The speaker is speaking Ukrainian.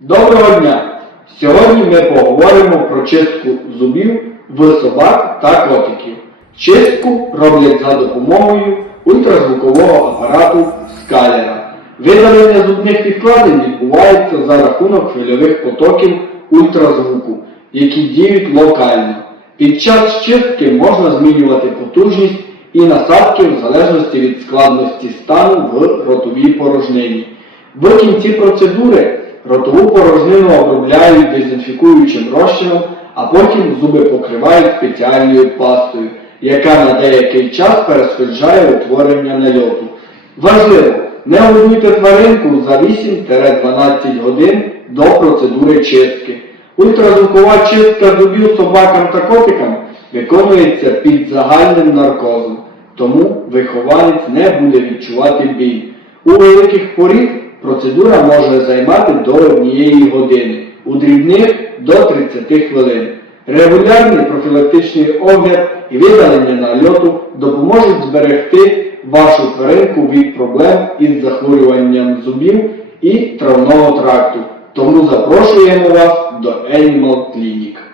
Доброго дня! Сьогодні ми поговоримо про чистку зубів в собак та котиків. Чистку роблять за допомогою ультразвукового апарату скалера. Видалення зубних відкладень відбувається за рахунок хвильових потоків ультразвуку, які діють локально. Під час чистки можна змінювати потужність і насадки в залежності від складності стану в ротовій порожнині. В кінці процедури ротову порожнину обробляють дезінфікуючим розчином, а потім зуби покривають спеціальною пастою, яка на деякий час перешкоджає утворення нальоту. Важливо, не годуйте тваринку за 8-12 годин до процедури чистки. Ультразвукова чистка зубів собакам та котикам виконується під загальним наркозом, тому вихованець не буде відчувати біль. У великих порід процедура може займати до однієї години, у дрібних до 30 хвилин. Регулярний профілактичний огляд і видалення нальоту допоможуть зберегти вашу тваринку від проблем із захворюванням зубів і травного тракту. Тому запрошуємо вас до Animal Clinic.